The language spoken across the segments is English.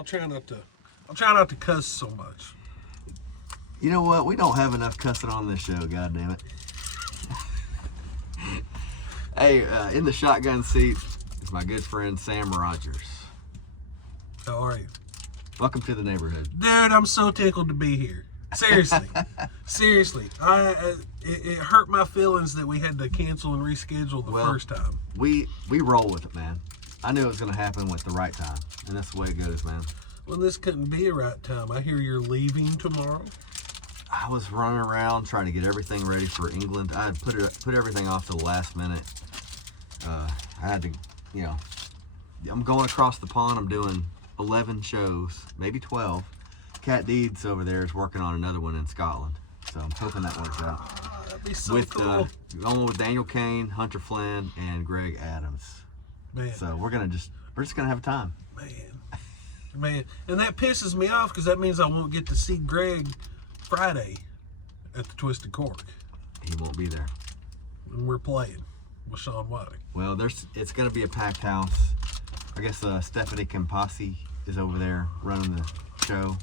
I'll try not to cuss so much. You know what? We don't have enough cussing on this show, God damn it. Hey, in the shotgun seat is my good friend Sam Rogers. How are you? Welcome to the neighborhood. Dude, I'm so tickled to be here. Seriously. Seriously. It hurt my feelings that we had to cancel and reschedule the first time. We roll with it, man. I knew it was going to happen with the right time, and that's the way it goes, man. Well, this couldn't be a right time. I hear you're leaving tomorrow. I was running around trying to get everything ready for England. I had put everything off to the last minute. I had to, you know, I'm going across the pond. I'm doing 11 shows, maybe 12. Cat Deeds over there is working on another one in Scotland, so I'm hoping that works out. That'd be so cool. Going with Daniel Kane, Hunter Flynn, and Greg Adams. Man. So we're just gonna have a time. Man, and that pisses me off because that means I won't get to see Greg Friday at the Twisted Cork. He won't be there. And we're playing with Sean Whiting. Well, it's gonna be a packed house. I guess Stephanie Campasi is over there running the show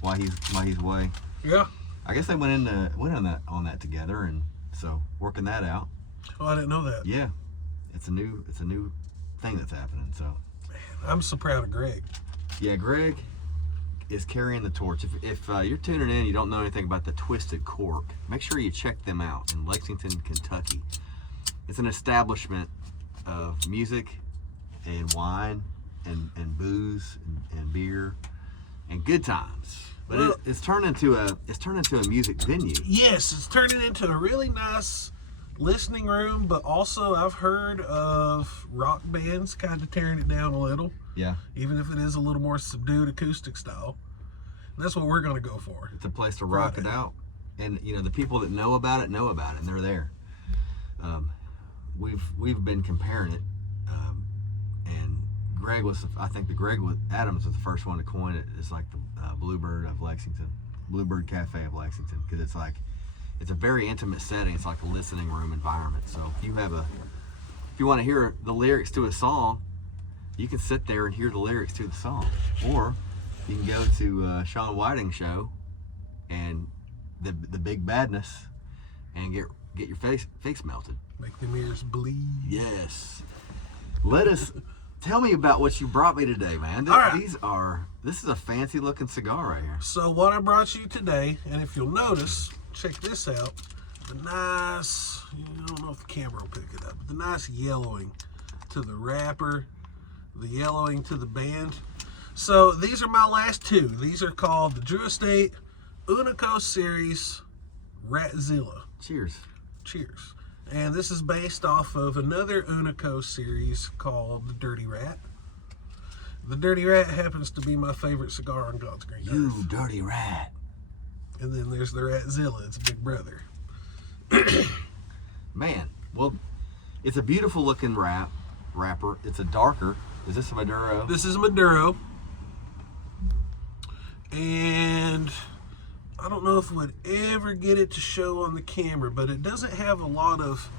while he's away. Yeah. I guess they went on that together, and so working that out. Oh, I didn't know that. Yeah, it's a new thing that's happening. So, man, I'm so proud of Greg. Yeah, Greg is carrying the torch. If you're tuning in, you don't know anything about the Twisted Cork, make sure you check them out in Lexington, Kentucky. It's an establishment of music and wine and booze and beer and good times. But it's turned into a music venue. Yes, it's turning into a really nice listening room, but also I've heard of rock bands kind of tearing it down a little. Yeah. Even if it is a little more subdued acoustic style. And that's what we're going to go for. It's a place to rock it out. And, you know, the people that know about it, and they're there. We've been comparing it. And Greg Adams was the first one to coin it. It's like the Bluebird Cafe of Lexington, because it's a very intimate setting. It's like a listening room environment. So if you want to hear the lyrics to a song, you can sit there and hear the lyrics to the song, or you can go to Sean Whiting's show and the Big Badness and get your face melted. Make them ears bleed. Yes. Tell me about what you brought me today, man. This is a fancy looking cigar right here. So what I brought you today, and if you'll notice, check this out, the nice, I don't know if the camera will pick it up, but the nice yellowing to the wrapper, the yellowing to the band. So these are my last two. These are called the Drew Estate Unico Series Ratzilla. Cheers. Cheers. And this is based off of another Unico series called the Dirty Rat. The Dirty Rat happens to be my favorite cigar on God's green earth. You dirty rat. And then there's the Ratzilla. It's a big brother. Man, well, it's a beautiful looking wrapper. It's a darker. Is this a Maduro? This is Maduro. And I don't know if we'd ever get it to show on the camera, but it doesn't have a lot of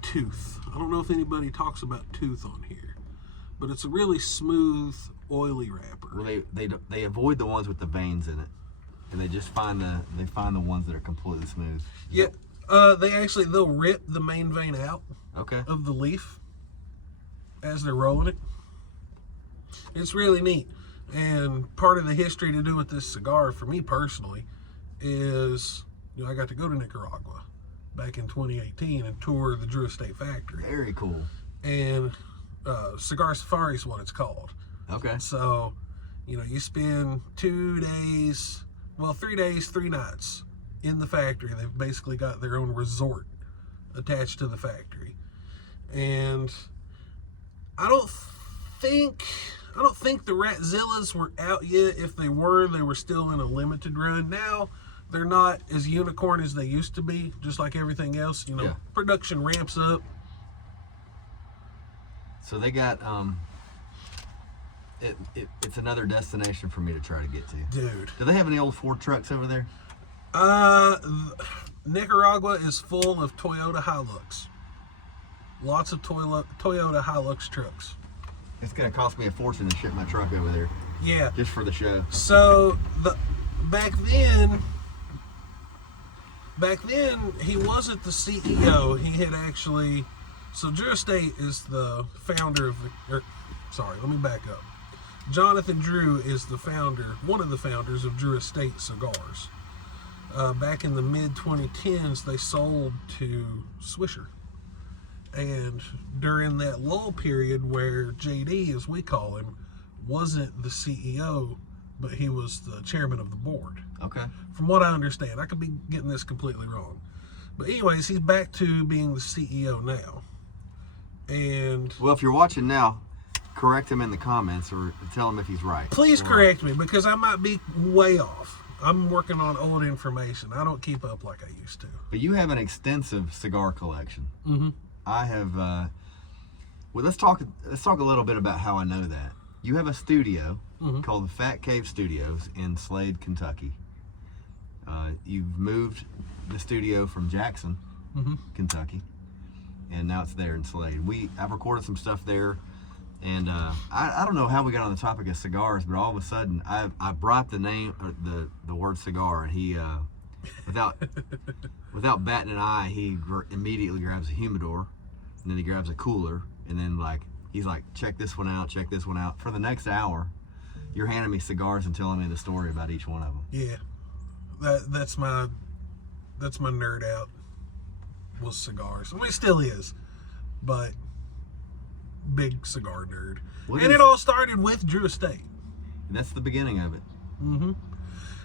tooth. I don't know if anybody talks about tooth on here, but it's a really smooth, oily wrapper. Well, they avoid the ones with the veins in it, and they just find the ones that are completely smooth. Yeah, they'll rip the main vein out. Okay. Of the leaf as they're rolling it. It's really neat. And part of the history to do with this cigar, for me personally, is, I got to go to Nicaragua back in 2018 and tour the Drew Estate factory. Very cool. And Cigar Safari is what it's called. Okay. So, you spend 3 days, 3 nights in the factory. They've basically got their own resort attached to the factory. And I don't think the Ratzillas were out yet. If they were still in a limited run. Now, they're not as unicorn as they used to be, just like everything else. Production ramps up. So they got, it's another destination for me to try to get to. Dude. Do they have any old Ford trucks over there? Nicaragua is full of Toyota Hilux. Lots of Toyota Hilux trucks. It's going to cost me a fortune to ship my truck over there. Yeah. Just for the show. So back then he wasn't the CEO. He had actually. So Drew Estate is the founder of sorry, let me back up. Jonathan Drew is the founder, one of the founders of Drew Estate Cigars. Back in the mid 2010s, they sold to Swisher. And during that lull period where JD, as we call him, wasn't the CEO, but he was the chairman of the board. Okay. From what I understand. I could be getting this completely wrong. But anyways, he's back to being the CEO now. And well, if you're watching now, correct him in the comments or tell him if he's right. Please correct me, because I might be way off. I'm working on old information. I don't keep up like I used to. But you have an extensive cigar collection. Mm-hmm. I have. Well, let's talk a little bit about how I know that. You have a studio called the Fat Cave Studios in Slade, Kentucky. You've moved the studio from Jackson, Kentucky, and now it's there in Slade. I've recorded some stuff there, and I don't know how we got on the topic of cigars, but all of a sudden I brought the name, or the word cigar, and he without batting an eye, he immediately grabs a humidor, and then he grabs a cooler, and then he's like, check this one out, check this one out. For the next hour, you're handing me cigars and telling me the story about each one of them. Yeah, that's my nerd out, was cigars. I mean, it still is, but big cigar nerd. And it all started with Drew Estate. And that's the beginning of it. Mm-hmm.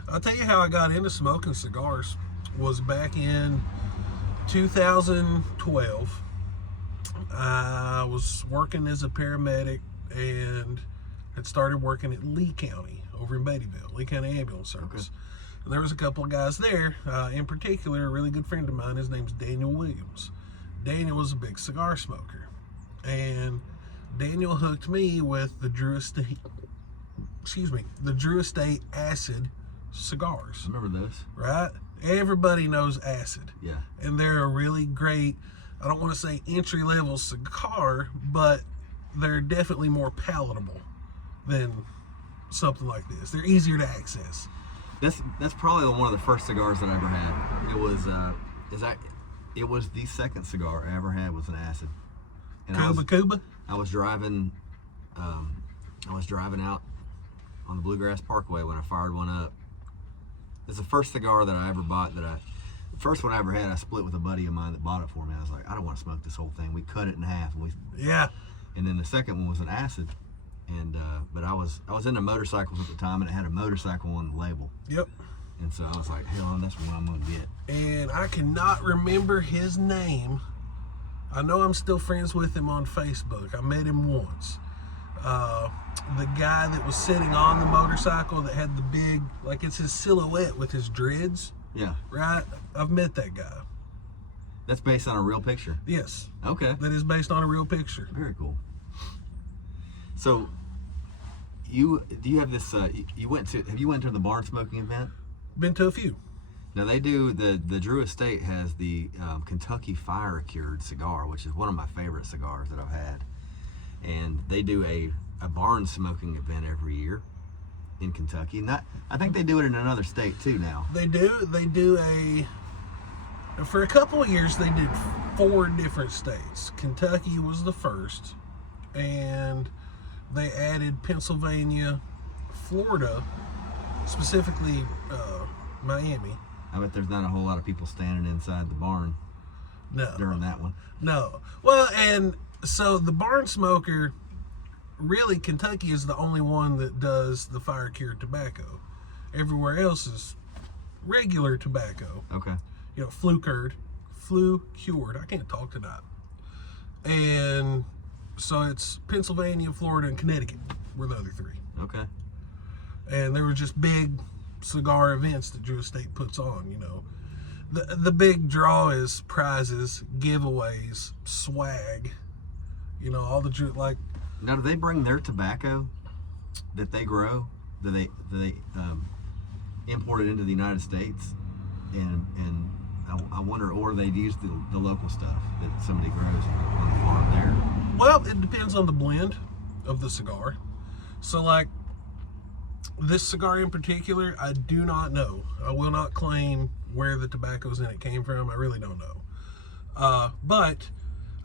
I'll tell you how I got into smoking cigars was back in 2012. I was working as a paramedic and had started working at Lee County over in Beattyville, Lee County Ambulance Service. Okay. And there was a couple of guys there, in particular, a really good friend of mine. His name's Daniel Williams. Daniel was a big cigar smoker. And Daniel hooked me with the Drew Estate Acid cigars. I remember those. Right? Everybody knows Acid. Yeah. And they're a really great, I don't want to say entry-level cigar, but they're definitely more palatable than something like this. They're easier to access. That's probably one of the first cigars that I ever had. It was the second cigar I ever had was an Acid. And Cuba? I was driving out on the Bluegrass Parkway when I fired one up. It's the first cigar that I ever bought the first one I ever had, I split with a buddy of mine that bought it for me. I was like, I don't want to smoke this whole thing. We cut it in half. And then the second one was an Acid. And but I was into motorcycles at the time, and it had a motorcycle on the label. Yep. And so I was like, hell, that's one I'm gonna get. And I cannot remember his name. I know I'm still friends with him on Facebook. I met him once. The guy that was sitting on the motorcycle that had the big, like it's his silhouette with his dreads. Yeah. Right? I've met that guy. That's based on a real picture? Yes. Okay. That is based on a real picture. Very cool. So, have you went to the barn smoking event? Been to a few. Now they do, the Drew Estate has the Kentucky Fire Cured cigar, which is one of my favorite cigars that I've had. And they do a barn smoking event every year in Kentucky. And I think they do it in another state too now. They do for a couple of years they did 4 different states. Kentucky was the first, and they added Pennsylvania, Florida, specifically Miami. I bet there's not a whole lot of people standing inside the barn during that one. No. Well, and so the barn smoker, really Kentucky is the only one that does the fire cured tobacco. Everywhere else is regular tobacco. Okay. You know, flue cured. I can't talk tonight. And so it's Pennsylvania, Florida, and Connecticut were the other 3. Okay. And there were just big cigar events that Drew Estate puts on, you know. The big draw is prizes, giveaways, swag, you know, all the like. Now, do they bring their tobacco that they grow? Do they import it into the United States? And I wonder, or they use the local stuff that somebody grows on the farm there? Well, it depends on the blend of the cigar. So, like, This cigar in particular, I do not know. I will not claim where the tobacco's in it came from. I really don't know. But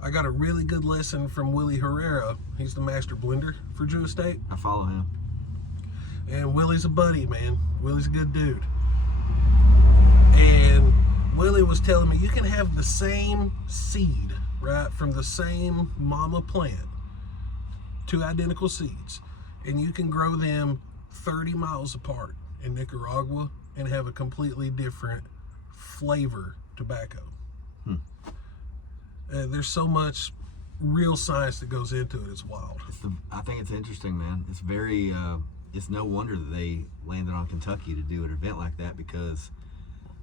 I got a really good lesson from Willie Herrera. He's the master blender for Drew Estate. I follow him. And Willie's a buddy, man. Willie's a good dude. And Willie was telling me you can have the same seed, right, from the same mama plant, 2 identical seeds, and you can grow them 30 miles apart in Nicaragua and have a completely different flavor tobacco. There's so much real science that goes into it. It's wild. I think it's interesting, man. It's very, it's no wonder that they landed on Kentucky to do an event like that, because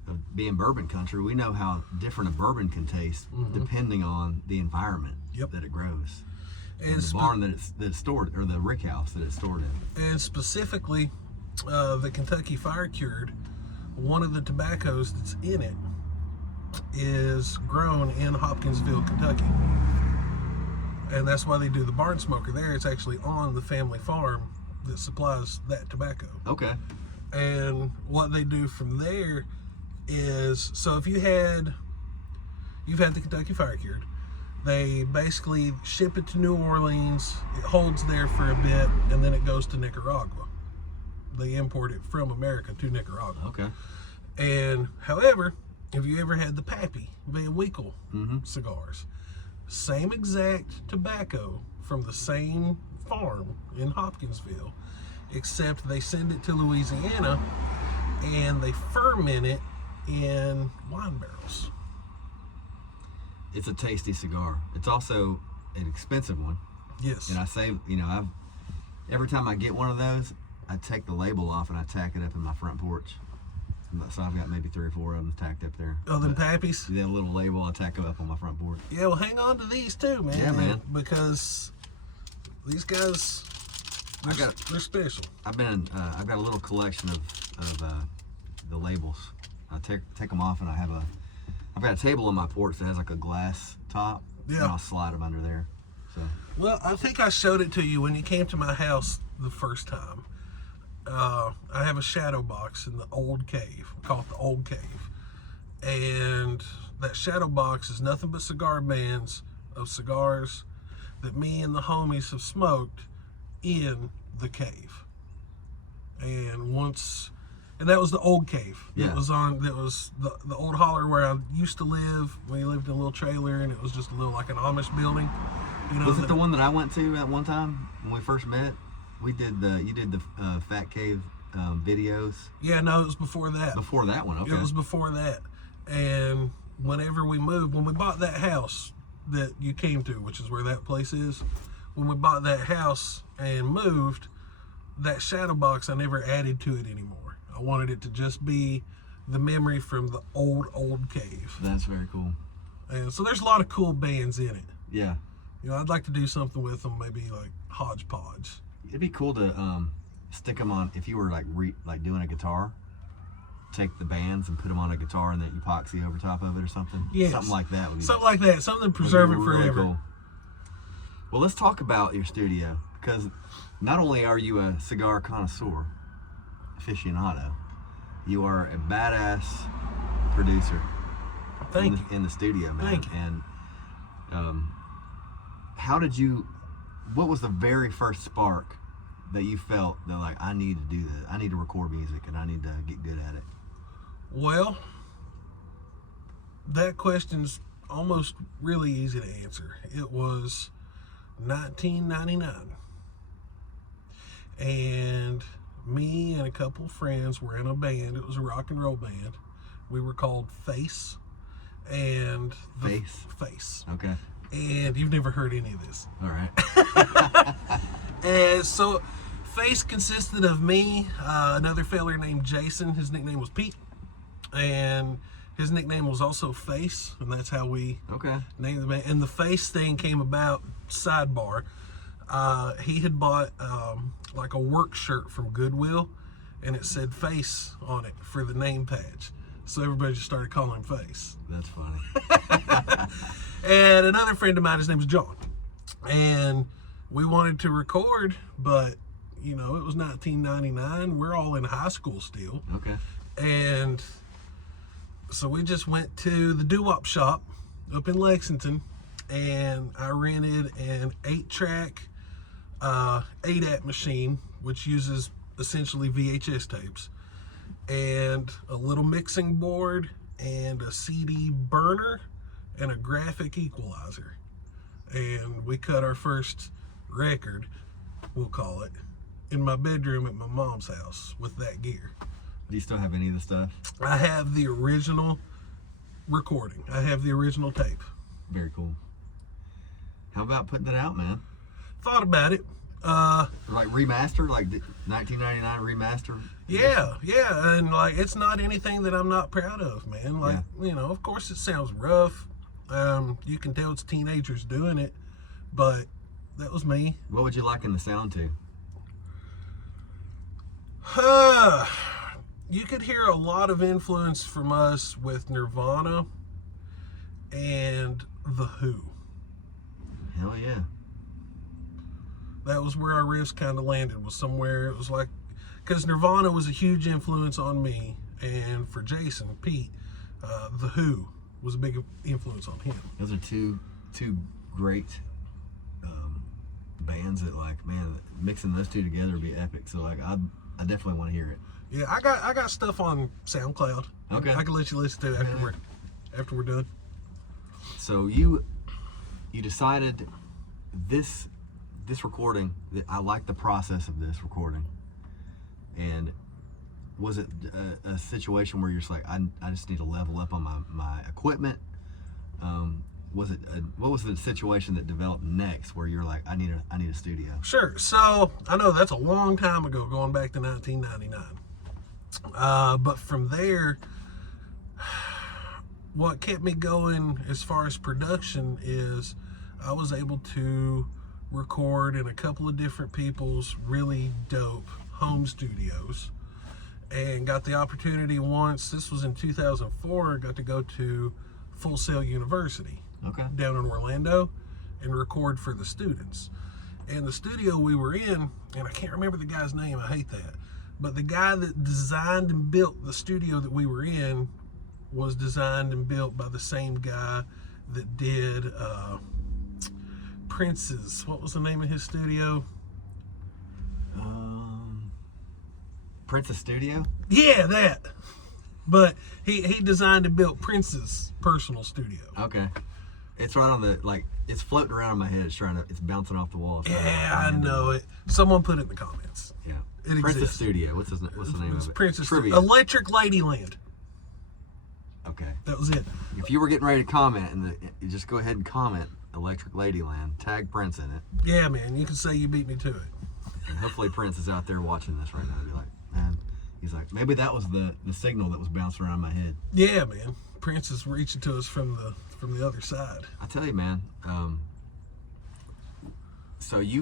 of being bourbon country, we know how different a bourbon can taste depending on the environment that it grows. And the barn that it's stored, or the rick house that it's stored in. And specifically, the Kentucky Fire Cured, one of the tobaccos that's in it is grown in Hopkinsville, Kentucky. And that's why they do the barn smoker there. It's actually on the family farm that supplies that tobacco. Okay. And what they do from there is, so if you've had the Kentucky Fire Cured, they basically ship it to New Orleans, it holds there for a bit, and then it goes to Nicaragua. They import it from America to Nicaragua. Okay. And however, if you ever had the Pappy Van Winkle cigars, same exact tobacco from the same farm in Hopkinsville, except they send it to Louisiana and they ferment it in wine barrels. It's a tasty cigar. It's also an expensive one. Yes. And I save, every time I get one of those, I take the label off and I tack it up in my front porch. So I've got maybe 3 or 4 of them tacked up there. Oh, them Pappies? The little label, I tack them up on my front porch. Yeah, well, hang on to these too, man. Yeah, man. Because these guys, they're special. I've got a little collection of the labels. I take them off, and I've got a table on my porch that has like a glass top. Yeah. And I'll slide them under there. So. Well, I think I showed it to you when you came to my house the first time. I have a shadow box in the old cave. We call it the old cave. And that shadow box is nothing but cigar bands of cigars that me and the homies have smoked in the cave. And that was the old cave. Yeah. That was the old holler where I used to live. We lived in a little trailer, and it was just a little like an Amish building. Was it the one that I went to at one time when we first met? You did the Fat Cave videos. Yeah, no, it was before that. Before that one, okay. It was before that. And whenever we moved, when we bought that house that you came to, which is where that place is, when we bought that house and moved, that shadow box, I never added to it anymore. I wanted it to just be the memory from the old cave. That's very cool. And so there's a lot of cool bands in it. Yeah. I'd like to do something with them, maybe like hodgepodge. It'd be cool to stick them on, if you were like doing a guitar, take the bands and put them on a guitar and then epoxy over top of it or something. Yes. Something like that. Something to preserve it really forever. Cool. Well, let's talk about your studio, because not only are you a cigar connoisseur, aficionado, you are a badass producer. Thank you. In the studio, man. Thank you. And what was the very first spark that you felt that, like, I need to do this, I need to record music, and I need to get good at it? Well, that question's almost really easy to answer. It was 1999. And me and a couple friends were in a band. It was a rock and roll band. We were called Face. And Face. Okay. And you've never heard any of this. All right. And so Face consisted of me, another feller named Jason. His nickname was Pete. And his nickname was also Face. And that's how we named the band. And the Face thing came about, sidebar. He had bought like a work shirt from Goodwill, and it said Face on it for the name patch. So everybody just started calling him Face. That's funny. And another friend of mine, his name is John. And we wanted to record, but You know, it was 1999. We're all in high school still. Okay. And so we just went to the doo-wop shop up in Lexington, and I rented an 8-track 8-at machine, which uses essentially VHS tapes, and a little mixing board, and a CD burner, and a graphic equalizer. And we cut our first record, we'll call it, in my bedroom at my mom's house with that gear. Do you still have any of the stuff? I have the original recording. I have the original tape. Very cool. How about putting it out, man? Thought about it. Like remaster, like the 1999 remaster? Yeah, and like it's not anything that I'm not proud of, man. Like, you know, of course it sounds rough. You can tell it's teenagers doing it, but that was me. What would you liken the sound to? You could hear a lot of influence from us with Nirvana and The Who. Hell yeah. That was where our riffs kind of landed, was somewhere. It was like, because Nirvana was a huge influence on me, and for Jason, Pete, The Who was a big influence on him. Those are two great bands that, like, man, mixing those two together would be epic. So like I definitely want to hear it. Yeah, I got stuff on SoundCloud. Okay. I can let you listen to it after we're done. So you decided this recording, that I like the process of this recording. And was it a situation where you're just like, I just need to level up on my equipment? What was the situation that developed next where you're like, I need a studio? Sure. So I know that's a long time ago, going back to 1999. But from there, what kept me going as far as production is I was able to record in a couple of different people's really dope home studios, and got the opportunity once, this was in 2004, got to go to Full Sail University down in Orlando and record for the students. And the studio we were in, and I can't remember the guy's name, I hate that, but the guy that designed and built the studio that we were in was designed and built by the same guy that did Prince's, what was the name of his studio? Prince's studio? Yeah, that. But he designed and built Prince's personal studio. Okay. It's right on the, like, it's floating around in my head. It's bouncing off the walls. Yeah, I know it. Someone put it in the comments. Yeah. It Prince's exists. studio. What's the name of it? Prince's Trivia. Electric Ladyland. Okay. That was it. If you were getting ready to comment, you just go ahead and comment Electric Ladyland. Tag Prince in it. Yeah, man. You can say you beat me to it. And hopefully Prince is out there watching this right now. Be like, man, he's like, maybe that was the signal that was bouncing around my head. Yeah, man. Prince is reaching to us from the other side. I tell you, man. So you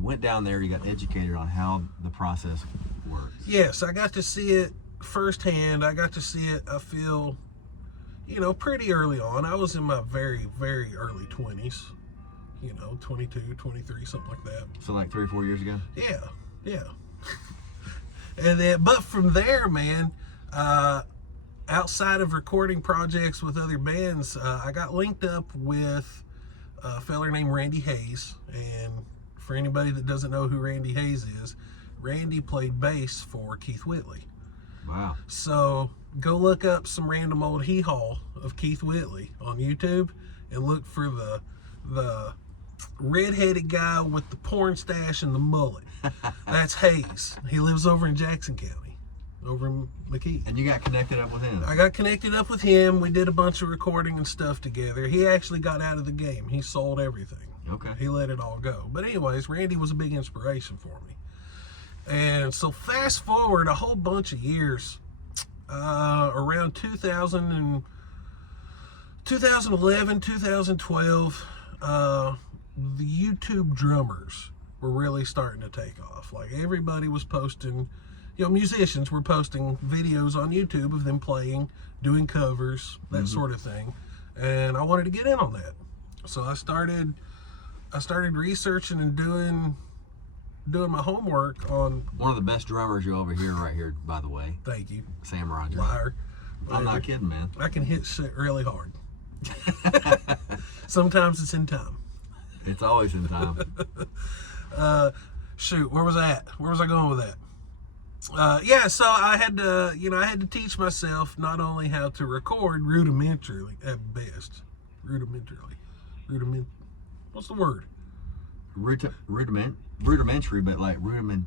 went down there. You got educated on how the process works. Yes, I got to see it firsthand. I got to see it, I feel, pretty early on. I was in my very, very early 20s. 22, 23, something like that. So like 3 or 4 years ago? Yeah. And then, but from there, man, outside of recording projects with other bands, I got linked up with a fella named Randy Hayes. And for anybody that doesn't know who Randy Hayes is, Randy played bass for Keith Whitley. Wow. So go look up some random old hee-haw of Keith Whitley on YouTube and look for the red-headed guy with the porn stash and the mullet. That's Hayes. He lives over in Jackson County, over in McKee. And you got connected up with him? I got connected up with him. We did a bunch of recording and stuff together. He actually got out of the game. He sold everything. Okay. He let it all go. But anyways, Randy was a big inspiration for me. And so fast forward a whole bunch of years, around 2011, 2012, the YouTube drummers were really starting to take off. Like, everybody was posting, musicians were posting videos on YouTube of them playing, doing covers, that sort of thing. And I wanted to get in on that. So I started researching and doing doing my homework on. One of the best drummers you'll ever hear right here, by the way. Thank you. Sam Rogers. Liar. I'm not kidding, man. I can hit shit really hard. Sometimes it's in time. It's always in time. Shoot, where was I at? Where was I going with that? Yeah, so I had to teach myself not only how to record rudimentarily at best. What's the word? Rudimentary, but like rudiment.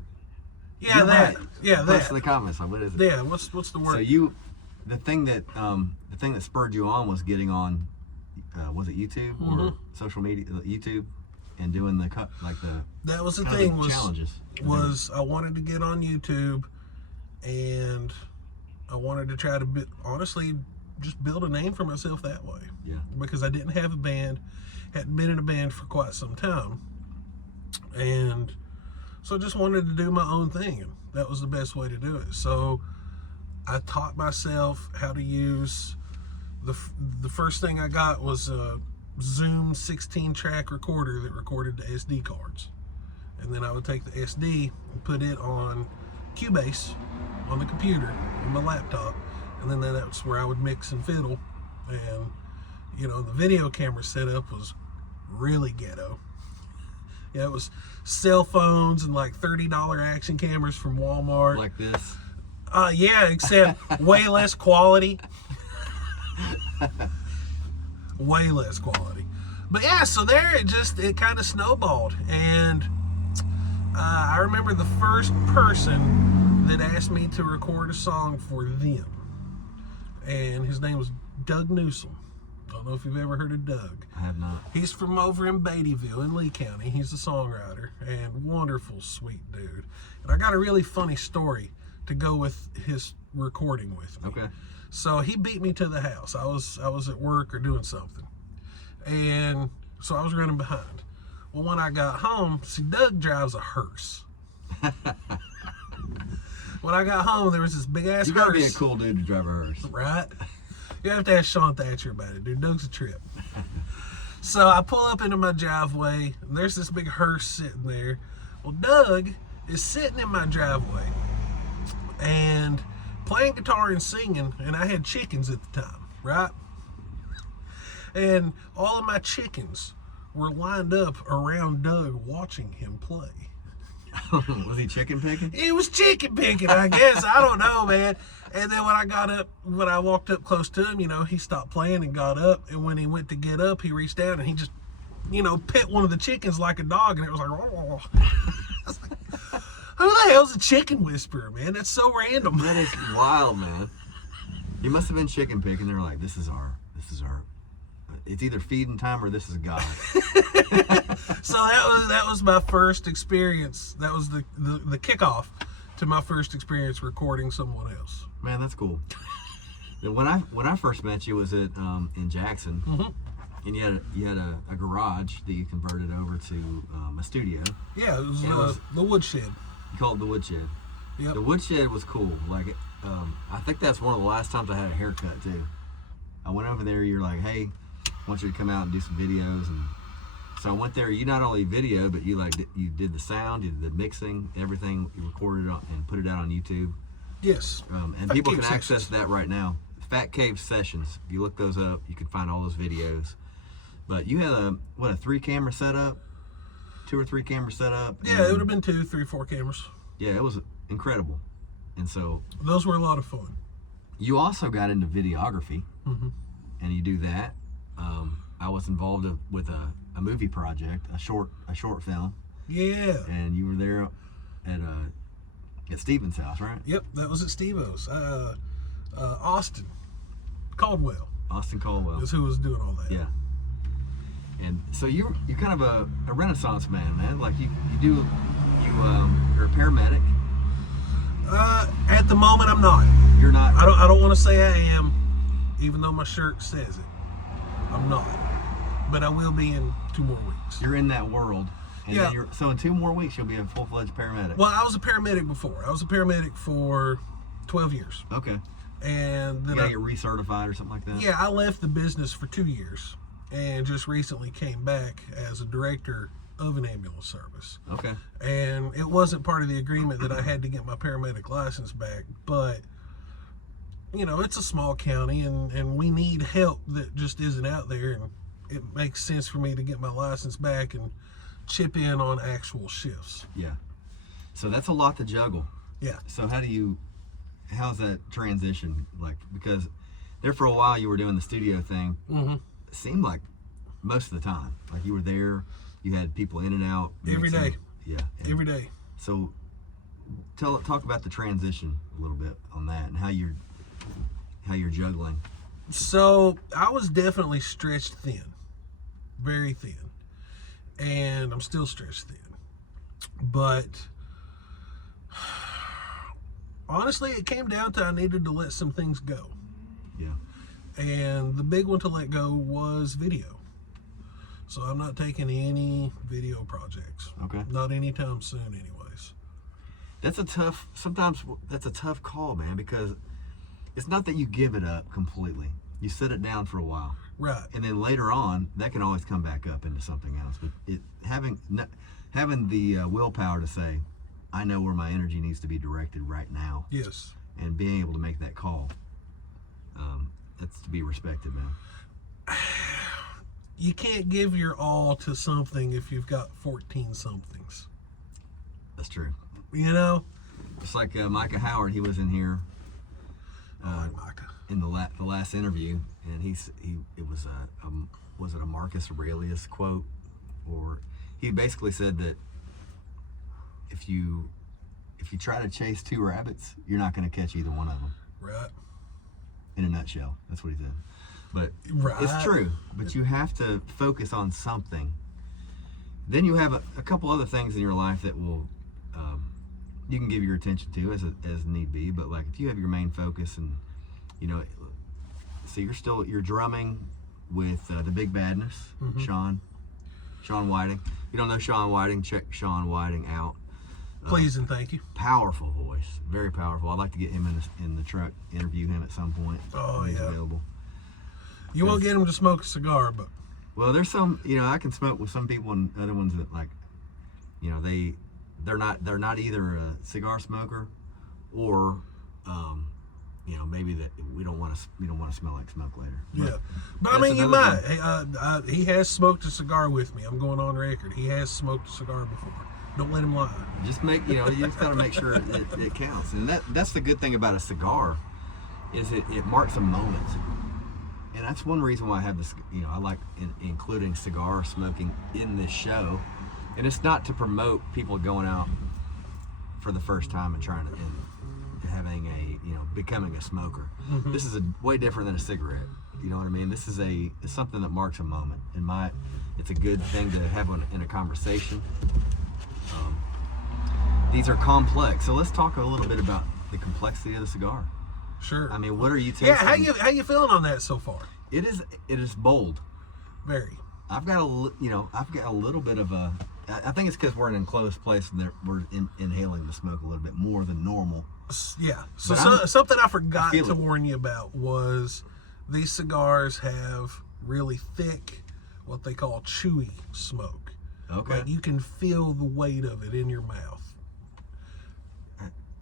Yeah, You're that. right. Yeah, Post that. in the comments. Like, what is it? Yeah, what's the word? So the thing that spurred you on was getting on, was it YouTube or social media, YouTube, and doing the that was the kind of thing the challenges. was I wanted to get on YouTube, and I wanted to try to honestly just build a name for myself that way. Yeah. Because I didn't have a band, hadn't been in a band for quite some time, and so I just wanted to do my own thing, and that was the best way to do it. So I taught myself how to use the first thing I got was a Zoom 16-track recorder that recorded the SD cards, and then I would take the SD and put it on Cubase on the computer on my laptop, and then that's where I would mix and fiddle. And the video camera setup was really ghetto. Yeah, it was cell phones and like $30 action cameras from Walmart. Like this. Yeah, except way less quality. Way less quality. But yeah, so there it kind of snowballed. And I remember the first person that asked me to record a song for them. And his name was Doug Newsom. Don't know if you've ever heard of Doug. I have not. He's from over in Beattyville in Lee County. He's a songwriter and wonderful, sweet dude. And I got a really funny story to go with his recording with me. Okay. So he beat me to the house. I was at work or doing something, and so I was running behind. Well, when I got home, see, Doug drives a hearse. When I got home, there was this big ass hearse. You gotta be a cool dude to drive a hearse, right? You have to ask Sean Thatcher about it, dude. Doug's a trip. So I pull up into my driveway, and there's this big hearse sitting there. Well, Doug is sitting in my driveway and playing guitar and singing, and I had chickens at the time, right? And all of my chickens were lined up around Doug watching him play. Was he chicken picking? He was chicken picking, I guess. I don't know, man. And then when I walked up close to him, he stopped playing and got up. And when he went to get up, he reached down and he just, pet one of the chickens like a dog, and it was like, oh. I was like, who the hell's a chicken whisperer, man? That's so random. That is wild, man. You must have been chicken picking. They're like, this is our. It's either feeding time or this is God. So that was my first experience. That was the kickoff to my first experience recording someone else. Man, that's cool. And when I first met you was at in Jackson, and you had a garage that you converted over to a studio. Yeah, it was the woodshed. You called it the woodshed. Yep. The woodshed was cool. Like, I think that's one of the last times I had a haircut too. I went over there. You're like, hey, I want you to come out and do some videos, and so I went there. You not only video, but you did the sound, you did the mixing, everything. You recorded it and put it out on YouTube. Yes. And people can access that right now. Fat Cave Sessions. If you look those up, you can find all those videos. But you had a 3-camera setup, 2 or 3 camera setup. Yeah, it would have been 2, 3, 4 cameras. Yeah, it was incredible. And so those were a lot of fun. You also got into videography, and you do that. I was involved with a movie project, a short film. Yeah. And you were there at Steven's house, right? Yep, that was at Steve-O's. Austin Caldwell. Austin Caldwell is who was doing all that. Yeah. And so you're kind of a Renaissance man. Like you're a paramedic. At the moment, I'm not. You're not. I don't want to say I am, even though my shirt says it. I'm not, but I will be in 2 more weeks. You're in that world. And yeah. So in 2 more weeks, you'll be a full-fledged paramedic. Well, I was a paramedic before. I was a paramedic for 12 years. Okay. And then you gotta get recertified or something like that. Yeah, I left the business for 2 years, and just recently came back as a director of an ambulance service. Okay. And it wasn't part of the agreement that I had to get my paramedic license back, but it's a small county, and we need help that just isn't out there, and it makes sense for me to get my license back and chip in on actual shifts. Yeah. So that's a lot to juggle. Yeah. So how's that transition like? Because there for a while you were doing the studio thing. Mm-hmm. It seemed like most of the time, like you were there, you had people in and out. Every day. Yeah. Every day. So talk about the transition a little bit on that and how you're juggling. So I was definitely stretched thin, very thin, and I'm still stretched thin. But honestly, it came down to I needed to let some things go. Yeah. And the big one to let go was video. So I'm not taking any video projects. Okay. Not anytime soon, anyways. Sometimes that's a tough call, man, because it's not that you give it up completely. You sit it down for a while. Right. And then later on, that can always come back up into something else. But having the willpower to say, I know where my energy needs to be directed right now. Yes. And being able to make that call, that's to be respected, man. You can't give your all to something if you've got 14 somethings. That's true. It's like Micah Howard. He was in here. Micah. In the last interview, and it was a Marcus Aurelius quote, or he basically said that if you try to chase two rabbits, you're not going to catch either one of them. Right. In a nutshell, that's what he said. But right. It's true. But you have to focus on something. Then you have a couple other things in your life that will you can give your attention to as need be. But like if you have your main focus and so you're drumming with the Big Badness, mm-hmm. Sean Whiting. If you don't know Sean Whiting, check Sean Whiting out. Please and thank you. Powerful voice, very powerful. I'd like to get him in the truck, interview him at some point. Oh, when he's yeah. Available. You won't get him to smoke a cigar, but well, there's some. I can smoke with some people, and other ones that like, they're not either a cigar smoker, or maybe that we don't want to smell like smoke later. Yeah, but I mean, you might. He has smoked a cigar with me. I'm going on record. He has smoked a cigar before. Don't let him lie. Just you just got to make sure it counts. And that's the good thing about a cigar, is it marks a moment. And that's one reason why I have this, I like including cigar smoking in this show. And it's not to promote people going out for the first time and trying to, and having becoming a smoker. Mm-hmm. This is way different than a cigarette. You know what I mean? This is it's something that marks a moment. It's a good thing to have in a conversation. These are complex. So let's talk a little bit about the complexity of the cigar. Sure. I mean, what are you tasting? Yeah, how you feeling on that so far? It is bold. Very. I've got a little bit of a. I think it's because we're in an enclosed place and we're inhaling the smoke a little bit more than normal. Yeah. So something I forgot to warn you about was these cigars have really thick, what they call chewy smoke. Okay. Like you can feel the weight of it in your mouth.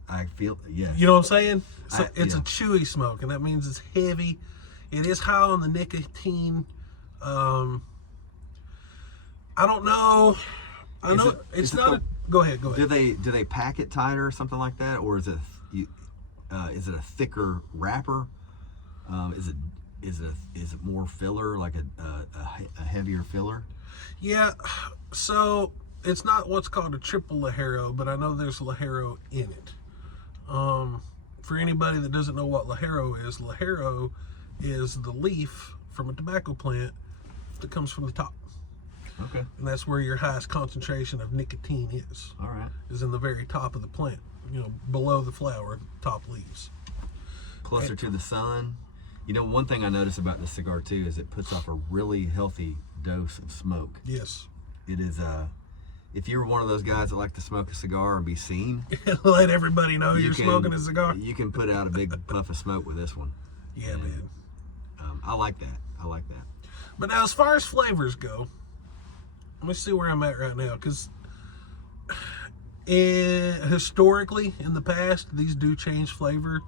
I feel, yes. You know what I'm saying? So it's yeah. a chewy smoke, and that means it's heavy. It is high on the nicotine. I don't know. I know it's not. Go ahead. Do they pack it tighter or something like that, or is it a thicker wrapper? Is it more filler, like a heavier filler? Yeah. So it's not what's called a triple Ligero, but I know there's Ligero in it. For anybody that doesn't know what Ligero is the leaf from a tobacco plant that comes from the top. Okay. And that's where your highest concentration of nicotine is. All right. Is in the very top of the plant, below the flower, top leaves. Closer to the sun. One thing I notice about this cigar too is it puts off a really healthy dose of smoke. Yes. It is if you're one of those guys that like to smoke a cigar and be seen, let everybody know you're smoking a cigar. You can put out a big puff of smoke with this one. Yeah, man. I like that. But now, as far as flavors go, let me see where I'm at right now, because historically in the past, these do change flavor.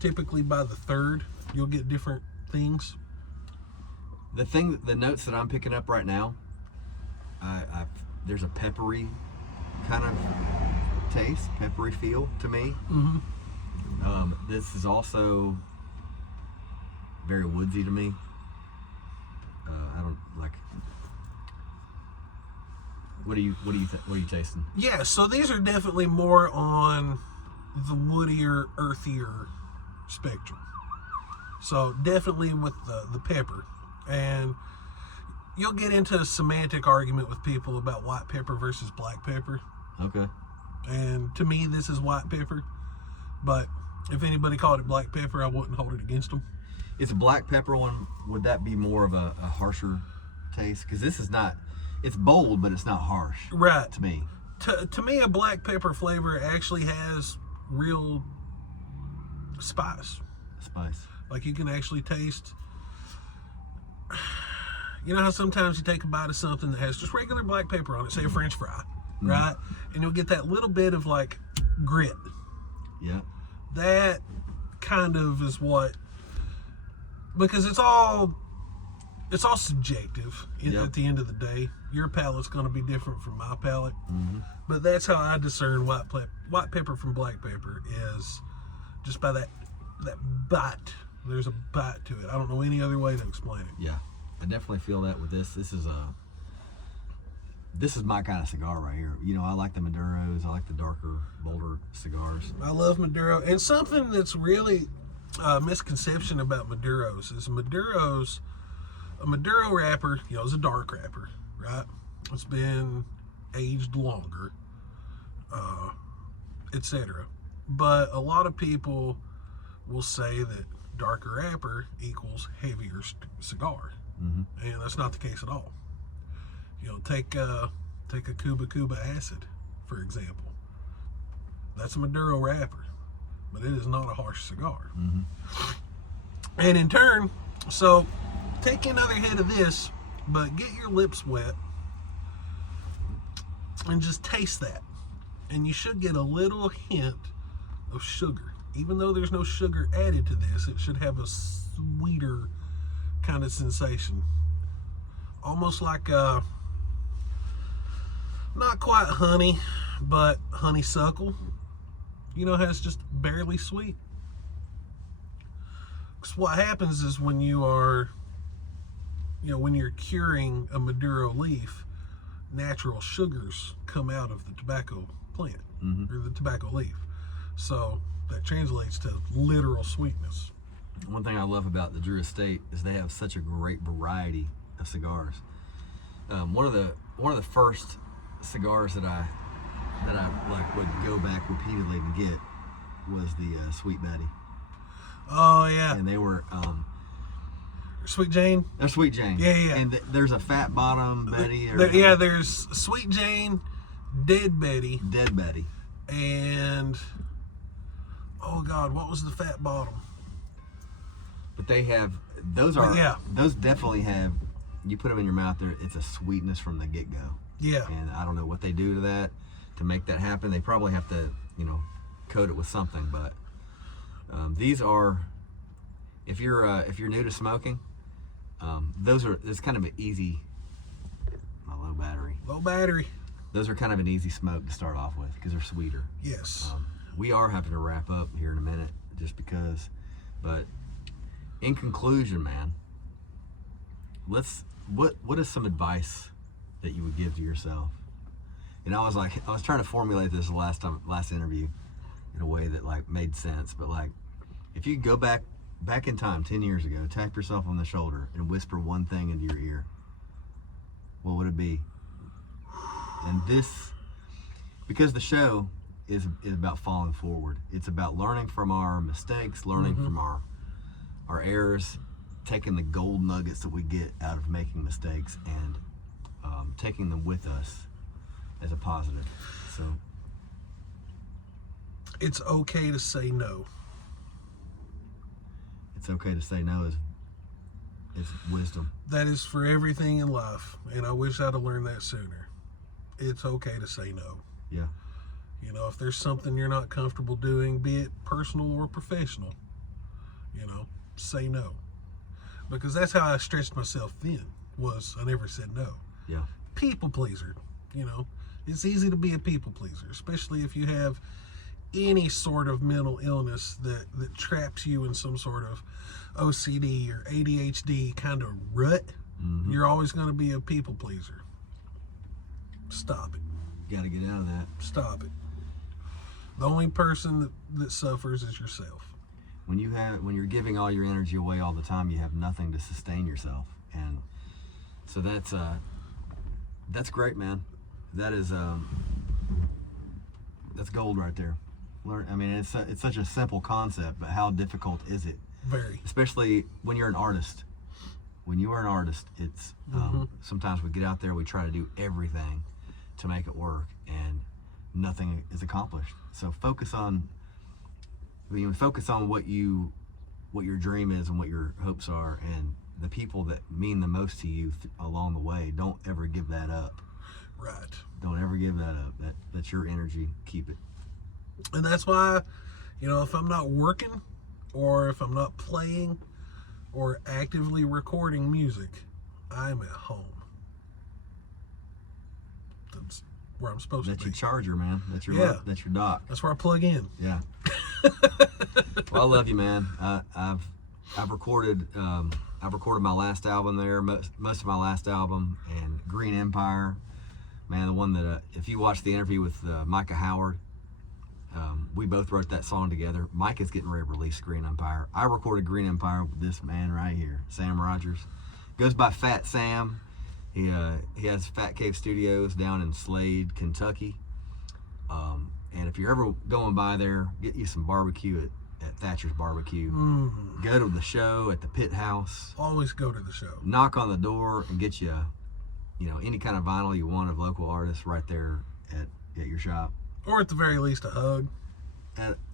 Typically by the third, you'll get different things. The notes that I'm picking up right now, there's a peppery kind of taste, peppery feel to me. This is also very woodsy to me. I don't like. What are you tasting? Yeah, so these are definitely more on the woodier, earthier spectrum. So definitely with the pepper. And you'll get into a semantic argument with people about white pepper versus black pepper. Okay. And to me, this is white pepper. But if anybody called it black pepper, I wouldn't hold it against them. It's a black pepper one. Would that be more of a harsher taste? Because this is not. It's bold, but it's not harsh. Right. To me. To me, a black pepper flavor actually has real spice. Like you can actually taste. You know how sometimes you take a bite of something that has just regular black pepper on it, say a French fry, right? And you'll get that little bit of like grit. Yeah. That kind of is what, because it's all subjective at the end of the day. Your palate's going to be different from my palate. But that's how I discern white pepper from black pepper, is just by that bite. There's a bite to it. I don't know any other way to explain it. Yeah, I definitely feel that with this. This is my kind of cigar right here. You know, I like the Maduros. I like the darker, bolder cigars. I love Maduro. And something that's really a misconception about Maduros is a Maduro wrapper, you know, is a dark wrapper, right? It's been aged longer, etc. But a lot of people will say that darker wrapper equals heavier cigar, and that's not the case at all. You know, take a Cuba acid, for example. That's a Maduro wrapper, but it is not a harsh cigar. And in turn, so take another hit of this, but get your lips wet and just taste that. And you should get a little hint of sugar. Even though there's no sugar added to this, it should have a sweeter kind of sensation. Almost like not quite honey, but honeysuckle. You know how it's just barely sweet? Because what happens is when you're curing a Maduro leaf, natural sugars come out of the tobacco plant, or the tobacco leaf. So that translates to literal sweetness. One thing I love about the Drew Estate is they have such a great variety of cigars. One of the first cigars that I like would go back repeatedly to get was the Sweet Betty. Oh yeah. And they were Sweet Jane. they're Sweet Jane. Yeah. And there's a Fat Bottom Betty. There's Sweet Jane, Dead Betty, and oh God, what was the Fat Bottom? But they have those definitely have. You put them in your mouth, it's a sweetness from the get-go. Yeah. And I don't know what they do to that to make that happen. They probably have to, coat it with something. But these are, if you're new to smoking, it's kind of an easy. My low battery. Those are kind of an easy smoke to start off with because they're sweeter. Yes. We are having to wrap up here in a minute just because, but in conclusion, man, what is some advice that you would give to yourself? And I was trying to formulate this last interview in a way that like made sense, but like if you could go back in time 10 years ago, tap yourself on the shoulder and whisper one thing into your ear, what would it be? And this, because the show is about falling forward. It's about learning from our mistakes, learning from our errors, taking the gold nuggets that we get out of making mistakes and taking them with us as a positive. So it's okay to say no. It's okay to say no is It's wisdom. That is for everything in life, and I wish I'd have learned that sooner. It's okay to say no. Yeah. You know, if there's something you're not comfortable doing, be it personal or professional, you know, say no. Because that's how I stretched myself then, was I never said no. Yeah. People pleaser, you know. It's easy to be a people pleaser, especially if you have any sort of mental illness that traps you in some sort of OCD or ADHD kind of rut. Mm-hmm. You're always going to be a people pleaser. Stop it. Got to get out of that. Stop it. The only person that suffers is yourself. When you're giving all your energy away all the time, you have nothing to sustain yourself, and so that's great, man. That is that's gold right there. I mean, it's such a simple concept, but how difficult is it? Very. Especially when you're an artist. When you are an artist, it's sometimes we get out there, we try to do everything to make it work, and nothing is accomplished. So focus on what your dream is and what your hopes are, and the people that mean the most to you along the way. Don't ever give that up. Right. Don't ever give that up. That's your energy. Keep it. And that's why, you know, if I'm not working or if I'm not playing or actively recording music, I'm at home. That's where I'm supposed That's to be. your charger, man. That's your that's your dock. That's where I plug in. Yeah. Well, I love you, man. I've recorded my last album there, most of my last album, and Green Empire, man, the one that if you watch the interview with Micah Howard, we both wrote that song together. Micah's getting ready to release Green Empire. I recorded Green Empire with this man right here, Sam Rogers. Goes by Fat Sam. He has Fat Cave Studios down in Slade, Kentucky. And if you're ever going by there, get you some barbecue at Thatcher's Barbecue. Go to the show at the Pit House. Always go to the show. Knock on the door and get you, any kind of vinyl you want of local artists right there at your shop. Or at the very least, a hug.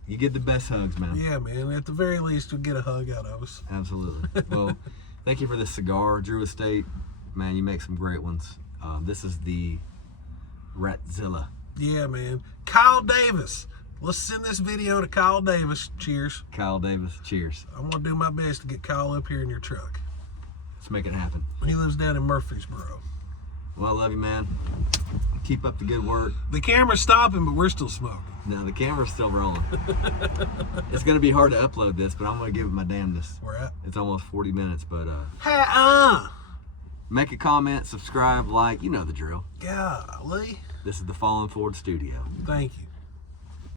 You get the best hugs, man. Yeah, man. At the very least, you'll get a hug out of us. Absolutely. Well, thank you for this cigar, Drew Estate. Man, you make some great ones. This is the Ratzilla. Yeah, man. Kyle Davis. Let's send this video to Kyle Davis. Cheers. Kyle Davis, cheers. I'm going to do my best to get Kyle up here in your truck. Let's make it happen. He lives down in Murfreesboro. Well, I love you, man. Keep up the good work. The camera's stopping, but we're still smoking. No, the camera's still rolling. It's going to be hard to upload this, but I'm going to give it my damnedest. We're at? It's almost 40 minutes, but make a comment, subscribe, like, you know the drill. Golly. This is the Fallen Forward Studio. Thank you.